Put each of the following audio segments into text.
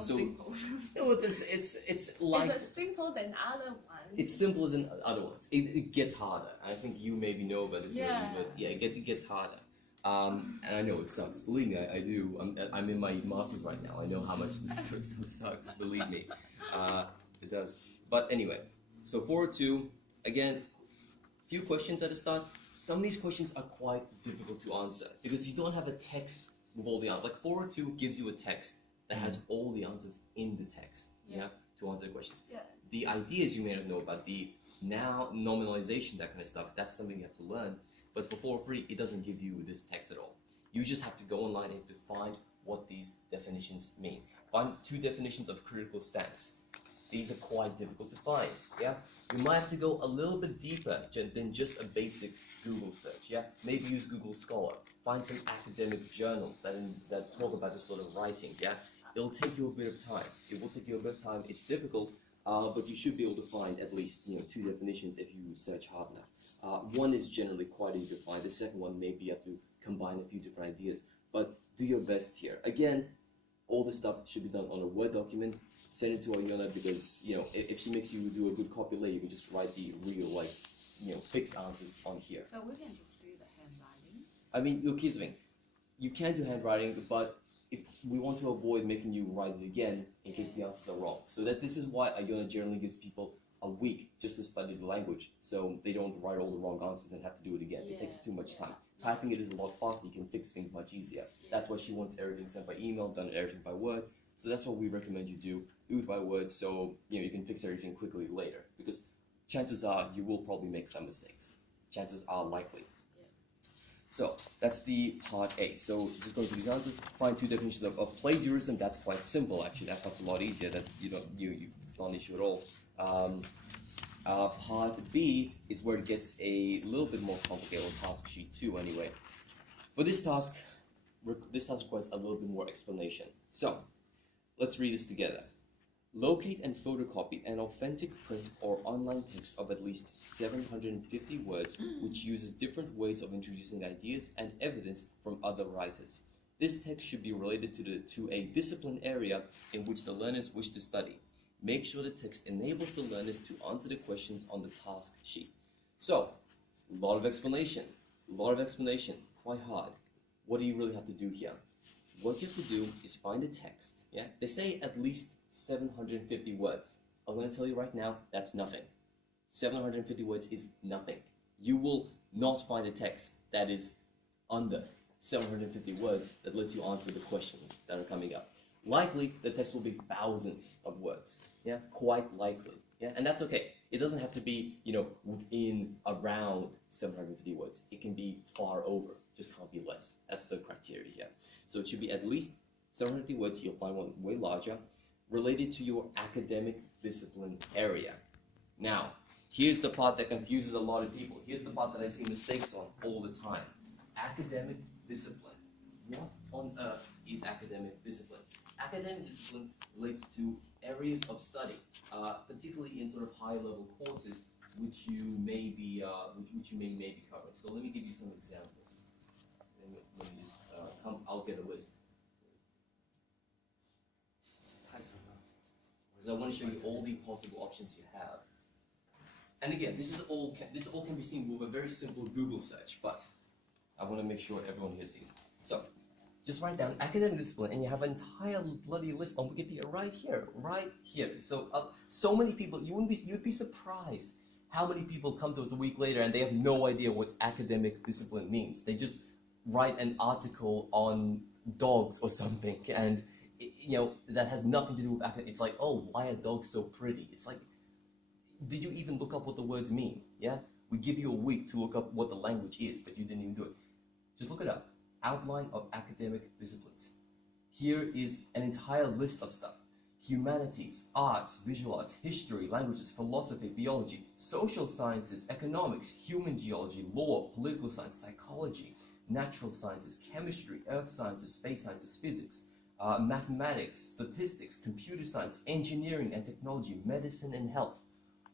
so simple. it's like it's simpler than other ones. It's simpler than other ones. It gets harder. I think you maybe know about this already, but yeah, it gets harder. And I know it sucks. Believe me, I do. I'm in my master's right now. I know how much this sort of stuff sucks. Believe me, it does. But anyway, so 402 again. Few questions at the start. Some of these questions are quite difficult to answer because you don't have a text with all the answers. Like 402 gives you a text that has all the answers in the text. Yeah, to answer the questions. Yeah. The ideas you may not know about, the nominalization, that kind of stuff, that's something you have to learn. But for 403, it doesn't give you this text at all. You just have to go online and to find what these definitions mean. Find 2 definitions of critical stance. These are quite difficult to find, yeah? You might have to go a little bit deeper than just a basic Google search, yeah? Maybe use Google Scholar. Find some academic journals that talk about this sort of writing, yeah? It'll take you a bit of time. It will take you a bit of time. It's difficult, but you should be able to find at least 2 definitions if you search hard enough. One is generally quite easy to find. The second one, maybe you have to combine a few different ideas. But do your best here. Again, all this stuff should be done on a Word document. Send it to Iona because, if she makes you do a good copy later, you can just write the real, fixed answers on here. So we can just do the handwriting? I mean, look, here's the thing. You can do handwriting, but if we want to avoid making you write it again in case the answers are wrong. So this is why Iona generally gives people a week just to study the language, so they don't write all the wrong answers and have to do it again. It takes too much time. Typing it is a lot faster. You can fix things much easier. That's why she wants everything sent by email, done everything by Word. So that's what we recommend you do. Do it by Word, so you can fix everything quickly later. Because chances are you will probably make some mistakes. Chances are likely. So that's the part A. So just going through these answers, find 2 definitions of plagiarism. That's quite simple actually. That part's a lot easier. That's it's not an issue at all. Part B is where it gets a little bit more complicated on task sheet 2 anyway. For this task requires a little bit more explanation. So let's read this together. Locate and photocopy an authentic print or online text of at least 750 words which uses different ways of introducing ideas and evidence from other writers. This text should be related to a discipline area in which the learners wish to study. Make sure the text enables the learners to answer the questions on the task sheet. So, a lot of explanation, quite hard. What do you really have to do here? What you have to do is find a text, yeah? They say at least 750 words. I'm going to tell you right now, that's nothing. 750 words is nothing. You will not find a text that is under 750 words that lets you answer the questions that are coming up. Likely, the text will be thousands of words, yeah? Quite likely, yeah? And that's okay. It doesn't have to be, within, around 750 words. It can be far over, just can't be less. That's the criteria here. So it should be at least 750 words. You'll find one way larger, related to your academic discipline area. Now, here's the part that confuses a lot of people. Here's the part that I see mistakes on all the time. Academic discipline. What on earth is academic discipline? Academic discipline relates to areas of study, particularly in sort of high-level courses, which you may be covering. So let me give you some examples. Let me just I'll get a list. Because I want to show you all the possible options you have. And again, this all can be seen with a very simple Google search, but I want to make sure everyone here sees. So, just write down academic discipline, and you have an entire bloody list on Wikipedia right here. So, so many people, you'd be surprised how many people come to us a week later and they have no idea what academic discipline means. They just write an article on dogs or something, and that has nothing to do with academic. It's like, oh, why are dogs so pretty? It's like, did you even look up what the words mean? Yeah, we give you a week to look up what the language is, but you didn't even do it. Just look it up. Outline of academic disciplines. Here is an entire list of stuff. Humanities, arts, visual arts, history, languages, philosophy, theology, social sciences, economics, human geology, law, political science, psychology, natural sciences, chemistry, earth sciences, space sciences, physics, mathematics, statistics, computer science, engineering and technology, medicine and health.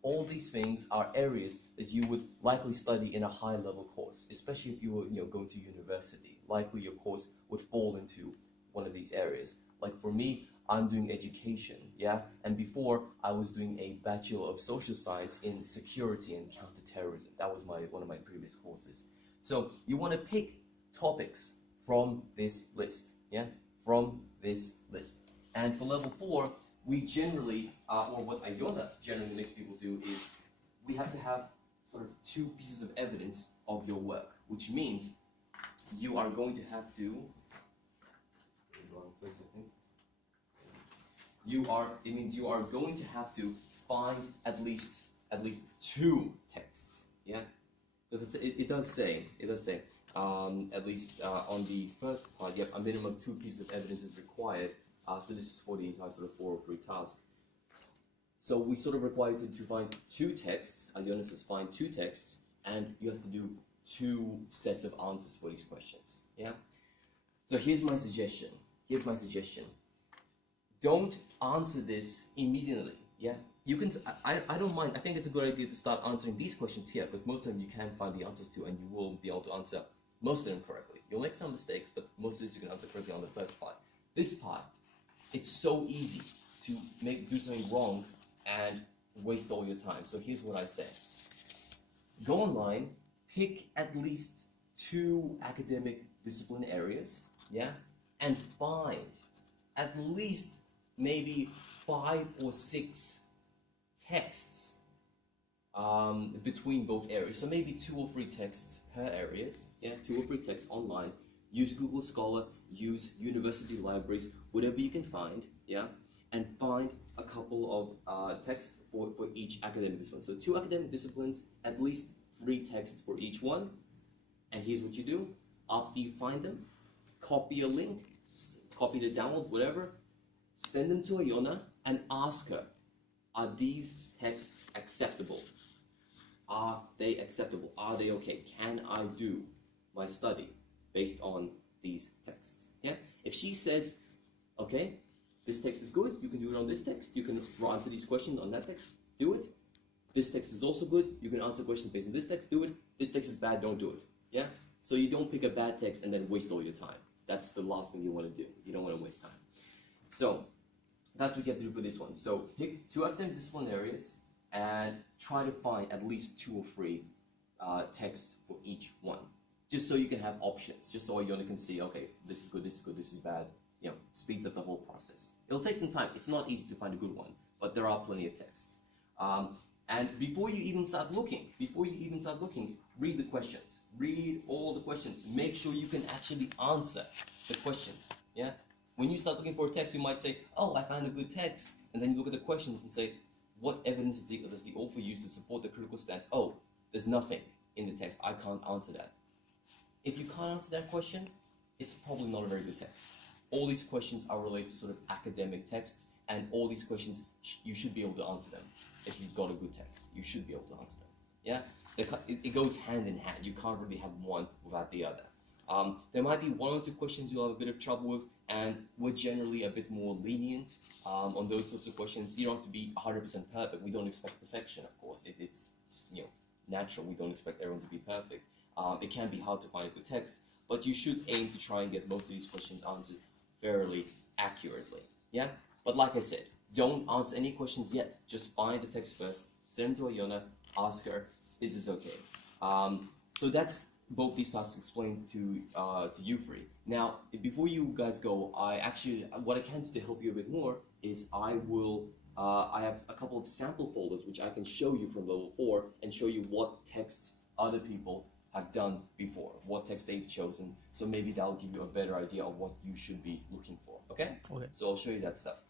All these things are areas that you would likely study in a high-level course, especially if you were going to university. Likely your course would fall into one of these areas. Like for me, I'm doing education, yeah? And before, I was doing a Bachelor of Social Science in Security and Counterterrorism. That was one of my previous courses. So you want to pick topics from this list, yeah? From this list. And for level 4, we generally, or what Iona generally makes people do is, we have to have sort of 2 pieces of evidence of your work, which means you are going to have to, wrong place I think. It means you are going to have to find at least 2 texts, yeah? Because it does say, at least on the first part, yep, a minimum of 2 pieces of evidence is required. So this is for the entire sort of 403 task. So we sort of require you to find 2 texts. Iona says find 2 texts, and you have to do 2 sets of answers for these questions, yeah? So here's my suggestion. Don't answer this immediately, yeah? You can, I don't mind. I think it's a good idea to start answering these questions here, because most of them you can find the answers to, and you will be able to answer most of them correctly. You'll make some mistakes, but most of this you can answer correctly on the first part. This part, it's so easy to do something wrong and waste all your time. So here's what I say. Go online, pick at least 2 academic discipline areas, yeah? And find at least maybe 5 or 6 texts between both areas. So maybe 2 or 3 texts per areas, yeah? 2 or 3 texts online. Use Google Scholar, use university libraries, whatever you can find, yeah? And find a couple of texts for each academic discipline. So 2 academic disciplines, at least 3 texts for each one. And here's what you do. After you find them, copy a link, copy the download, whatever, send them to Iona and ask her, are these texts acceptable? Are they acceptable? Are they okay? Can I do my study based on these texts? Yeah? If she says, okay, this text is good, you can do it on this text, you can answer these questions on that text, do it. This text is also good, you can answer questions based on this text, do it. This text is bad, don't do it. Yeah? So you don't pick a bad text and then waste all your time. That's the last thing you want to do. You don't want to waste time. So that's what you have to do for this one. So pick 2 academic discipline areas and try to find at least 2 or 3 texts for each one. Just so you can have options. Just so Iona can see, okay, this is good, this is good, this is bad. You know, speeds up the whole process. It'll take some time. It's not easy to find a good one, but there are plenty of texts. And before you even start looking, read the questions. Read all the questions. Make sure you can actually answer the questions. Yeah. When you start looking for a text, you might say, "Oh, I found a good text," and then you look at the questions and say, "What evidence does the author use to support the critical stance?" Oh, there's nothing in the text. I can't answer that. If you can't answer that question, it's probably not a very good text. All these questions are related to sort of academic texts, and all these questions, you should be able to answer them. If you've got a good text, you should be able to answer them. Yeah? It goes hand in hand. You can't really have one without the other. There might be 1 or 2 questions you'll have a bit of trouble with, and we're generally a bit more lenient on those sorts of questions. You don't have to be 100% perfect. We don't expect perfection, of course. It's just, natural. We don't expect everyone to be perfect. It can be hard to find a good text, but you should aim to try and get most of these questions answered fairly accurately. Yeah? But like I said, don't answer any questions yet. Just find the text first, send them to Iona, ask her, is this okay? So that's both these tasks explained to you three. Now, before you guys go, what I can do to help you a bit more is I have a couple of sample folders which I can show you from level 4 and show you what texts other people have done before, what text they've chosen. So maybe that'll give you a better idea of what you should be looking for. Okay? Okay. So I'll show you that stuff.